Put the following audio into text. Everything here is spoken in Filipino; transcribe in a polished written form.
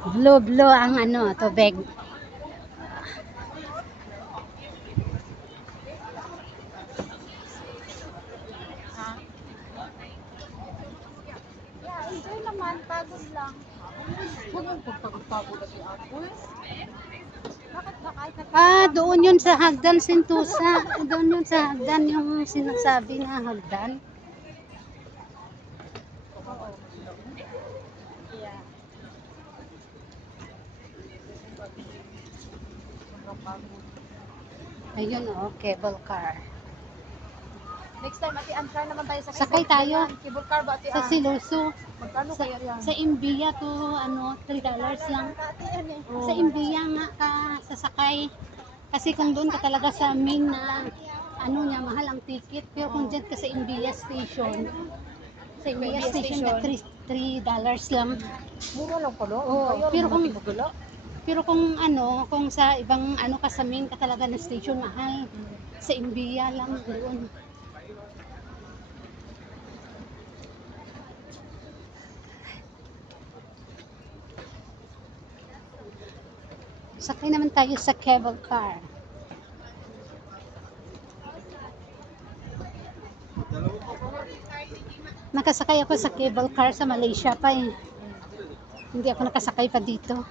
Blue ang ano, tubig. Yeah, enjoy naman. Pagod lang. Huwag mong pagpagod na si Apple. Bakit ba kahit Doon yun sa Hagdan, Sentosa. Doon yun sa Hagdan yung sinasabi na Hagdan. Yeah. Ayun cable car. Next time, Ate Ann, try naman tayo sa Sakay tayo. Cable car ba, Ate Sa Ann? Siloso. Magkano Sa, kaya yan? sa Imbiya to, $3 lang. Sa Imbiya nga ka sasakay. Kasi kung doon ka talaga sa main na, niya, mahal ang ticket. Pero kung dyan ka sa Imbiya Station, sa Imbiya Station na $3 lang. Mura lang pala. Oo, pero kung kung sa ibang ka sa main ka talaga na station, mahal. Sa Imbiya lang doon. Sakay naman tayo sa cable car. Nakasakay ako sa cable car sa Malaysia pa eh. Hindi ako nakasakay pa dito.